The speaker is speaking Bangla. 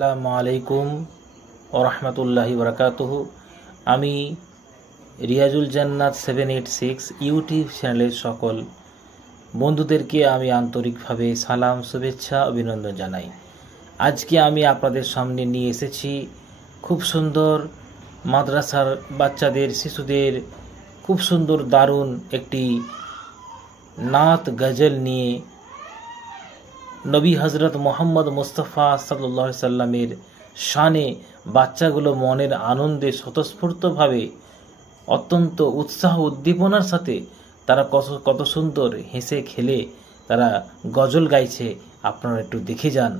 আসসালামু আলাইকুম ওয়া রাহমাতুল্লাহি ওয়া বারাকাতুহু। আমি রিয়াজুল জান্নাত 786 ইউটিউব চ্যানেলের সকল বন্ধুদেরকে আমি আন্তরিকভাবে সালাম, শুভেচ্ছা, অভিনন্দন জানাই। আজকে আমি আপনাদের সামনে নিয়ে এসেছি খুব সুন্দর মাদ্রাসার বাচ্চাদের, শিশুদের খুব সুন্দর দারুণ একটি নাত গজল নিয়ে নবী হজরত মোহাম্মদ মুস্তাফা সাল্লাল্লাহু আলাইহি সাল্লামের শানে বাচ্চাগুলো মনের আনন্দে স্বতঃস্ফূর্তভাবে অত্যন্ত উৎসাহ উদ্দীপনার সাথে তারা কত সুন্দর হেসে খেলে তারা গজল গাইছে। আপনারা একটু দেখে যান।